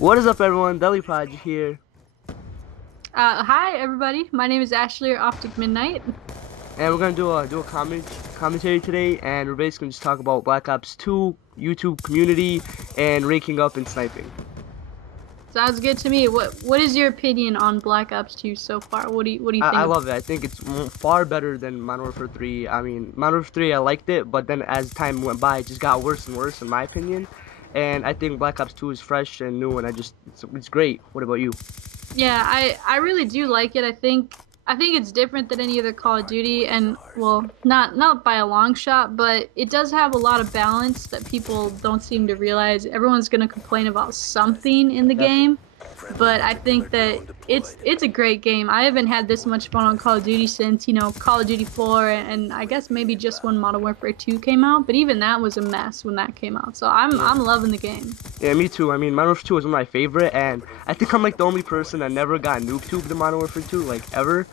What is up, everyone? Deli Prodigy here, Hi everybody, my name is Ashley or Optic MiDNiTE. and we're gonna do a commentary today, and we're basically just talk about Black Ops 2, YouTube community, and ranking up and sniping. Sounds good to me. What is your opinion on Black Ops 2 so far? What do you I think of love it. I think it's far better than Modern Warfare 3. I mean, Modern Warfare 3 I liked it, but then as time went by, it just got worse and worse in my opinion. And I think Black Ops 2 is fresh and new, and it's great. What about you? Yeah, I really do like it. I think it's different than any other Call of Duty, and well, not by a long shot, but it does have a lot of balance that people don't seem to realize. Everyone's gonna complain about something in the Definitely. game, but I think that it's a great game. I haven't had this much fun on Call of Duty since, Call of Duty 4 and I guess maybe just when Modern Warfare 2 came out, but even that was a mess when that came out. So I'm Yeah. I'm loving the game. Yeah, me too. I mean, Modern Warfare 2 was one of my favorite, and I think I'm like the only person that never got noob tubed in Modern Warfare 2, like ever.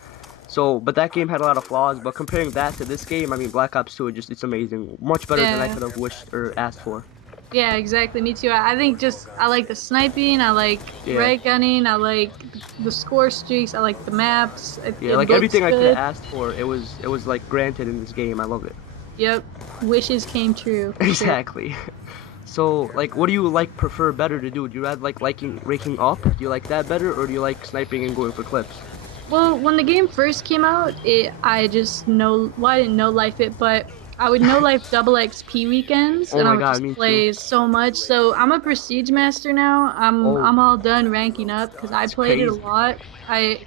So, but that game had a lot of flaws. But comparing that to this game, I mean, Black Ops 2, it's amazing, much better than I Yeah. could have wished or asked for. Yeah, exactly. Me too. I think just I like the sniping, I like Yeah, ray gunning, I like the score streaks, I like the maps. It, yeah, it like looks everything I could have good. asked for, it was like granted in this game. I love it. Yep. Wishes came true for sure. Exactly. So, like, what do you prefer better to do? Do you rather like liking raking up? Do you like that better, or do you like sniping and going for clips? Well, when the game first came out, I just know, well, I didn't know life it, but I would know life double XP weekends, Oh and I my would God, just me too. play so much. So I'm a prestige master now. Oh, I'm all done ranking up because I it's played it a crazy. lot. I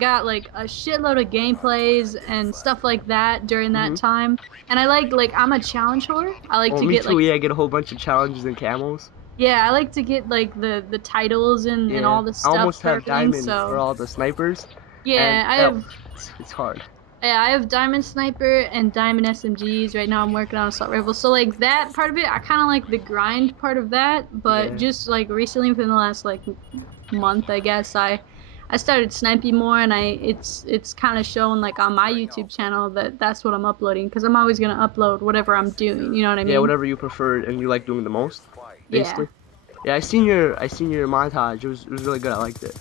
got like a shitload of gameplays and stuff like that during that Hmm. time. And I'm a challenge whore. I like Oh, to me get too. like, Yeah, I get a whole bunch of challenges and camos. yeah, I like to get like the titles and Yeah, all the I stuff almost for have everything. diamond for So all the snipers, and yeah, it's hard. I have Diamond Sniper and Diamond SMGs. Right now I'm working on Assault Rifle. So like that part of it, I kind of like the grind part of that, but Yeah, just like recently within the last like month, I guess I started sniping more and it's kind of shown like on my YouTube channel that that's what I'm uploading because I'm always going to upload whatever I'm doing, you know what I yeah, mean? whatever you prefer and you like doing the most, Yeah. basically. Yeah, I seen your montage. It was really good. I liked it.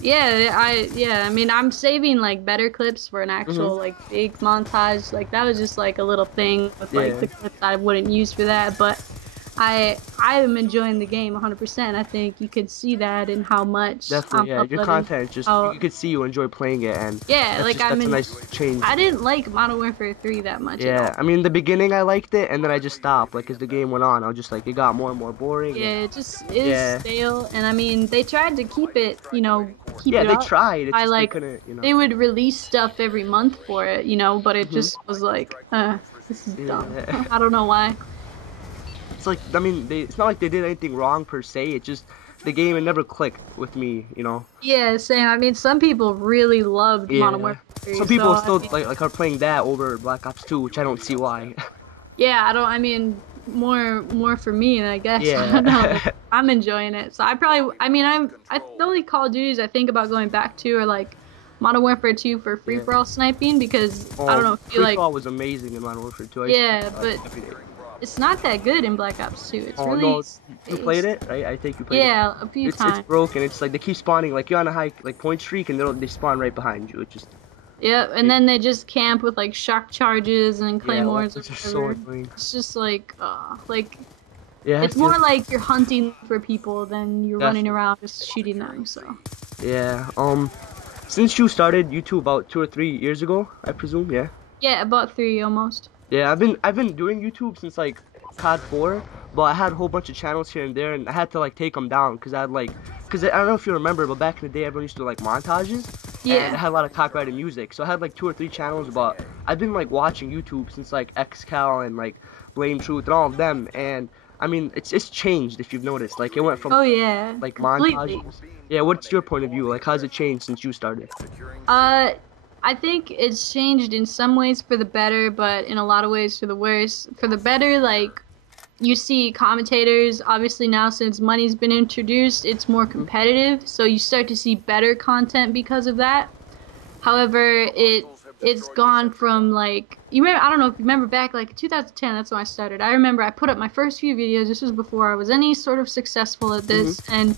Yeah, I mean, I'm saving like better clips for an Mhm. actual like big montage. Like that was just like a little thing with like Yeah, the clips I wouldn't use for that, but I am enjoying the game 100%. I think you could see that in how much I'm definitely. Yeah, your uploading. content is just How you could see you enjoy playing it, and yeah, like that's a nice change. I didn't like Modern Warfare 3 that much at Yeah, all. I mean, in the beginning I liked it, and then I just stopped. Like as the game went on, I was just like it got more and more boring, and Yeah, it just is yeah, stale, and I mean, they tried to keep it, keep yeah, it they up tried. It's by just they like couldn't. they would release stuff every month for it, but it Mhm. just was like, this is dumb. Yeah. I don't know why. It's like I mean, it's not like they did anything wrong per se. It just the game it never clicked with me. Yeah, same. I mean, some people really loved Modern Yeah. Warfare 3, Some so people I still mean, like are playing that over Black Ops 2, which I don't see why. yeah, I mean, more for me, I guess. I don't know, but Yeah. I'm enjoying it. So I mean, the only Call of Duties I think about going back to are like Modern Warfare 2 for free Yeah. for all sniping because I don't Oh, know if you free for like, all was amazing in Modern Warfare 2. I used to play yeah, that like but every day. it's not that good in Black Ops 2. It's Oh really no, you played it's it, right? I think you played it. yeah, a few It's times. broken. It's like they keep spawning. Like you're on a high like point streak, and they spawn right behind you. It just Yeah, and it, then they just camp with like shock charges and yeah, claymores or those are so whatever. annoying. It's just like Yeah, I have it's to more like you're hunting for people than you're running definitely. around just shooting them. So Yeah. Since you started YouTube about 2 or 3 years ago, I presume. Yeah. yeah, about three almost. Yeah, I've been doing YouTube since like COD 4, but I had a whole bunch of channels here and there, and I had to like take them down because I had like, because I don't know if you remember, but back in the day everyone used to do like montages, and I Yeah. had a lot of copyrighted music, so I had like 2 or 3 channels, but I've been like watching YouTube since like XCal and like Blame Truth and all of them, and I mean it's changed if you've noticed, like it went from Oh yeah, like completely. montages. Yeah, what's your point of view? Like how's it changed since you started? Uh, I think it's changed in some ways for the better, but in a lot of ways for the worse. For the better, like you see commentators, obviously now since money's been introduced, it's more Hmm. competitive, so you start to see better content because of that. However, it's gone from like you remember I don't know if you remember back like 2010, that's when I started. I remember I put up my first few videos. This was before I was any sort of successful at Hmm. this, and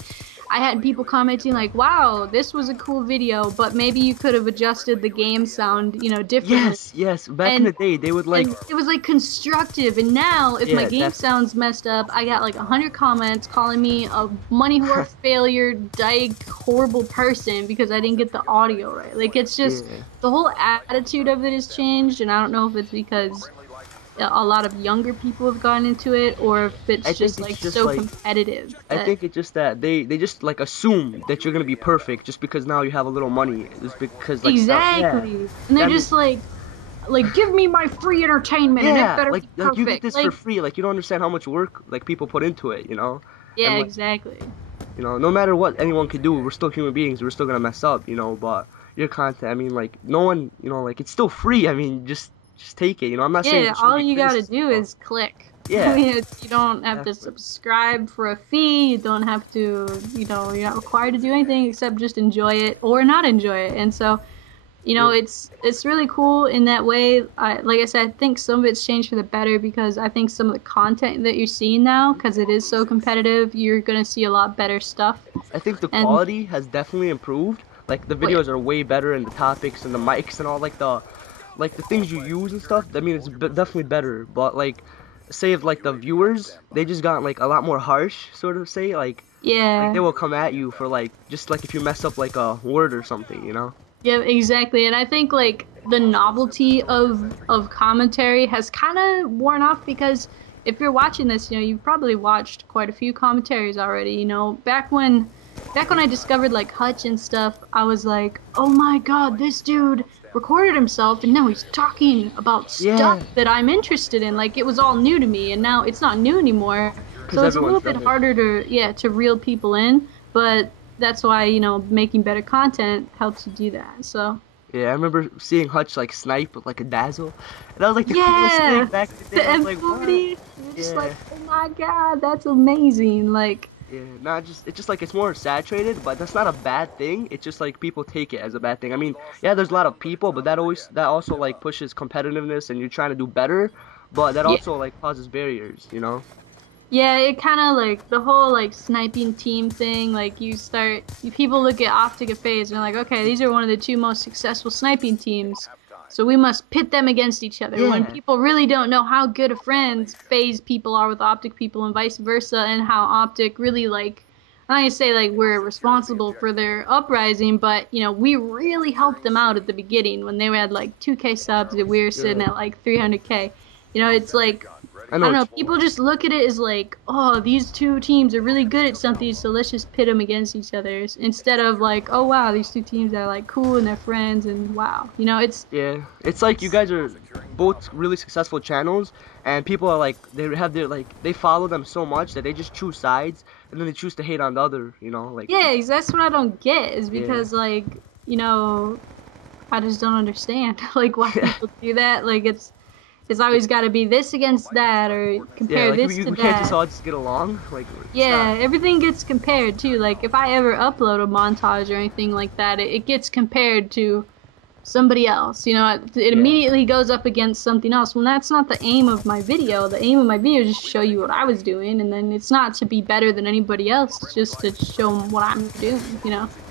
I had people commenting like, "Wow, this was a cool video, but maybe you could have adjusted the game sound, differently." Yes, yes. Back in And the day, they would like, and it was like constructive. And now, if my yeah, game definitely. sounds messed up, I got like 100 comments calling me a money whore, failure, dyke, horrible person because I didn't get the audio right. Like it's just Yeah. the whole attitude of it has changed, and I don't know if it's because a lot of younger people have gotten into it, or if I it's think just it's like just so like competitive I that think it's just that they just like assume that you're gonna be perfect just because now you have a little money. Just because like yeah. exactly, and they're I mean, just like give me my free entertainment, and it yeah, better like be you get perfect. this for Like free. Like you don't understand how much work like people put into it, you know? yeah, And like, exactly. no matter what anyone could do, we're still human beings. We're still gonna mess up, but your content, I mean, like no one, like it's still free. I mean, just take it, I'm not saying Yeah, there shouldn't all be you gotta criticism, do but is click. I yeah, mean, you don't have to exactly. subscribe for a fee. You don't have to, you're not required to do anything except just enjoy it or not enjoy it. And so, Yeah. it's really cool in that way. Like I said, I think some of it's changed for the better because I think some of the content that you're seeing now, because it is so competitive, you're gonna see a lot better stuff. I think the And quality has definitely improved. Like the oh yeah, videos are way better and the topics and the mics and all like the things you use and stuff. I mean, it's definitely better. But like, say if like the viewers, they just got like a lot more harsh, sort of say like yeah. they will come at you for like just like if you mess up like a word or something. Yeah, exactly. And I think like the novelty of commentary has kind of worn off because if you're watching this, you've probably watched quite a few commentaries already. Back when I discovered like Hutch and stuff, I was like, "Oh my God, this dude recorded himself and now he's talking about stuff Yeah, that I'm interested in." Like it was all new to me and now it's not new anymore. because So it's a everyone's little bit done it. harder to reel people in, but that's why, making better content helps you do that. So, Yeah, I remember seeing Hutch like snipe with like a dazzle, and that was like the coolest thing yeah, back in the the day. I was like, what? M40, you're just like, Yeah. oh my God, that's amazing. Like, Yeah, not just it's just like it's more saturated, but that's not a bad thing. It's just like people take it as a bad thing. I mean, yeah, there's a lot of people, but that also like pushes competitiveness and you're trying to do better, but that yeah, also like causes barriers. yeah, it kind of like the whole like sniping team thing. Like, people look at Optic and FaZe and they're like, okay, these are one of the two most successful sniping teams. So we must pit them against each other. When Yeah, people really don't know how good of friends FaZe people are with Optic people and vice versa, and how Optic really like, I'm not gonna say like we're responsible for their uprising, but we really helped them out at the beginning when they had like 2K subs and we were sitting yeah. at like 300K. It's like I I know don't what know. you People just look at it as like, oh, these two teams are really good at something, so let's just pit them against each other. Instead of like, oh wow, these two teams are like cool and they're friends, and wow, Yeah, it's like you it's guys are both really successful channels, and people are like they have their like they follow them so much that they just choose sides, and then they choose to hate on the other. Like yeah, that's what I don't get is yeah, because like you know I just don't understand like why people do that. Like it's always got to be this against that or yeah, compare like this to we can't just that. all just get along. Like it's not. Yeah, everything gets compared too. Like if I ever upload a montage or anything like that, it gets compared to somebody else. It Yeah. immediately goes up against something else. When that's not the aim of my video. The aim of my video is just to show you what I was doing, and then it's not to be better than anybody else. It's just to show them what I'm doing.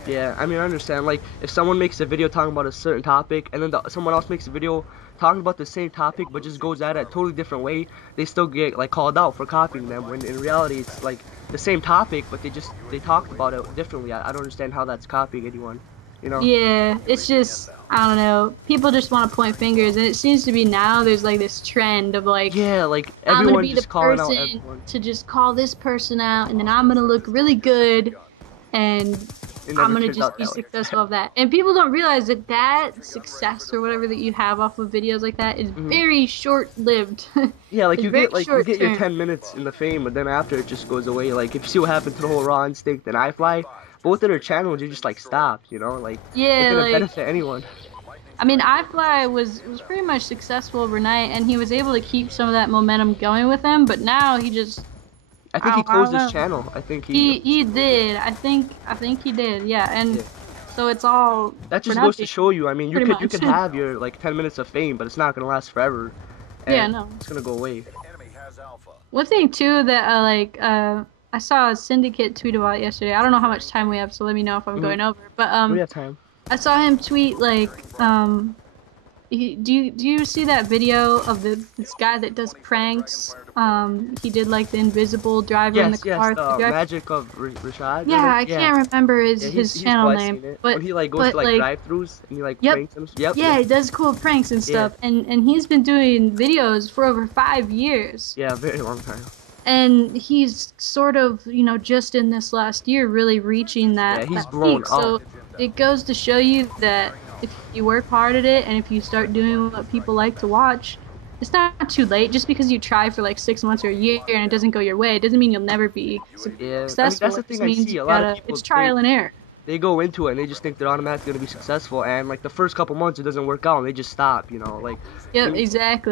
Yeah, I mean, I understand. Like, if someone makes a video talking about a certain topic, and then someone else makes a video talking about the same topic, but just goes at it a totally different way, they still get like called out for copying them. When in reality, it's like the same topic, but they talked about it differently. I don't understand how that's copying anyone. You know? Yeah, it's just I don't know. People just want to point fingers, and it seems to be now there's like this trend of like Yeah, like I'm gonna everyone be the just calling out person everyone, to just call this person out, and then I'm gonna look really good, and it I'm never gonna turns just out be that way. successful of that. And people don't realize that success or whatever that you have off of videos like that is Hmm. very short-lived. Yeah, like It's very you short get your term. 10 minutes in the fame, but then after it just goes away. Like if you see what happened to the whole Raw Instinct and iFly, both of their channels you just like stopped. Like it Yeah, didn't like benefit anyone. I mean, iFly was pretty much successful overnight, and he was able to keep some of that momentum going with him. But now he just I think he I closed don't his know. channel. I think he He closed it. did. I think he did. Yeah, and Yeah. so it's all That for just goes to nothing, show you. I mean, pretty you much. could have your like 10 minutes of fame, but it's not gonna last forever, Yeah, and no. it's gonna go away. One thing too that I I saw a Syndicate tweet about it yesterday. I don't know how much time we have, so let me know if I'm Mm-hmm. going over. But We have time. I saw him tweet like do you see that video of this guy that does pranks? He did like the invisible driver in the Yes, car. the magic of Rashad or Yeah, like I yeah. can't remember his Yeah, his he's cool. channel I've name, seen it. but When he like goes to but like like drive-throughs and he like yep, pranks them. Yep, yeah, yep. he does cool pranks and Yeah. stuff, and he's been doing videos for over 5 years. Yeah, very long time. And he's sort of, just in this last year really reaching Yeah, that he's that blown peak. up. So it goes to show you that if you work hard at it and if you start doing what people like to watch, it's not too late. Just because you try for like 6 months or a year and it doesn't go your way, it doesn't mean you'll never be Yeah, I mean that's successful. the It thing just I means see. you A lot of gotta, people it's trial and error. they go into it and they just think they're automatically gonna be successful, and like the first couple months it doesn't work out and they just stop. Like I Yep, mean,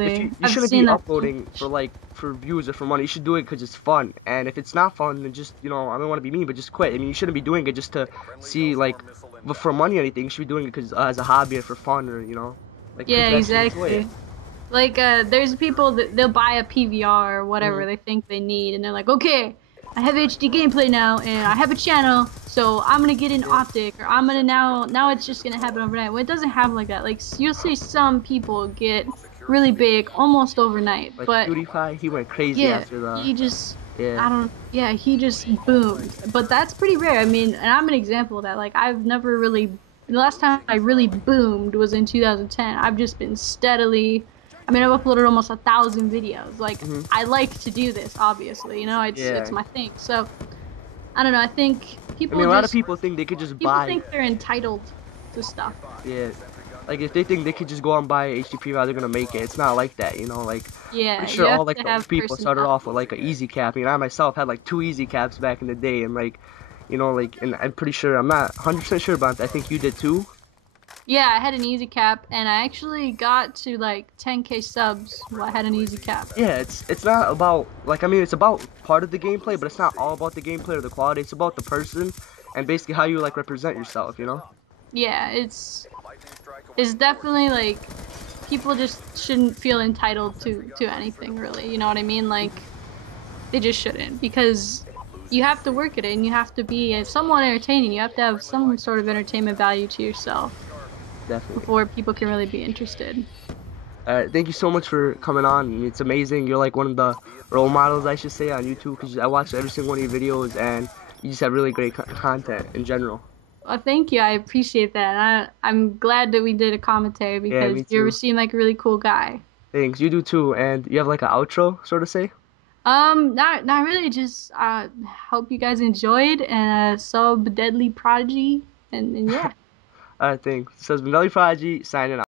if exactly. you I've shouldn't seen be that so uploading for much. like for views or for money. You should do it because it's fun. And if it's not fun, then just I don't want to be mean, but just quit. I mean, you shouldn't be doing it just to see like for money or anything. You should be doing it because as a hobby or for fun or like because Yeah, you actually enjoy it. exactly. Like, there's people that they'll buy a PVR or Hmm. whatever they think they need, and they're like, okay, I have HD gameplay now, and I have a channel, so I'm gonna get an Yeah, Optic, or I'm gonna now it's just gonna happen overnight. Well, it doesn't happen like that. Like, you'll see some people get really big almost overnight, like but PewDiePie, he went crazy yeah, after the he just, yeah. I don't, yeah, he just boomed. But that's pretty rare. I mean, and I'm an example of that. Like, I've never really, the last time I really boomed was in 2010. I've just been steadily, I mean, I've uploaded almost 1,000 videos. Like, Hmm. I like to do this, obviously, it's Yeah. my thing. So, I don't know. I think I mean, a lot of people think they could just people buy. think they're entitled to stuff. Yeah. Like if they think they could just go out and buy a HTP, how they're gonna make it. It's not like that. Like Yeah, pretty you sure have all like to the old have people started personality. off with like an easy cap. I myself had like two easy caps back in the day, and like like and I'm pretty sure I'm not 100% sure about that. I think you did too. Yeah, I had an easy cap, and I actually got to like 10K subs while I had an easy cap. Yeah, it's not about like I mean it's about part of the gameplay, but it's not all about the gameplay or the quality. It's about the person and basically how you like represent yourself. Yeah, it's definitely like people just shouldn't feel entitled to anything really. You know what I mean? Like they just shouldn't because you have to work at it and you have to be somewhat entertaining. You have to have some sort of entertainment value to yourself Definitely. before people can really be interested. Thank you so much for coming on. I mean, it's amazing. You're like one of the role models, I should say, on YouTube because I watch every single one of your videos and you just have really great content in general. Well, thank you. I appreciate that. I'm glad that we did a commentary Yeah, because me you too. seem like a really cool guy. Thanks. You do too. And you have like an outro, sort of say? Not really. Just hope you guys enjoyed and sub Deadly Prodigy and yeah. Alright, thanks. So it's been Melly Prodigy signing out.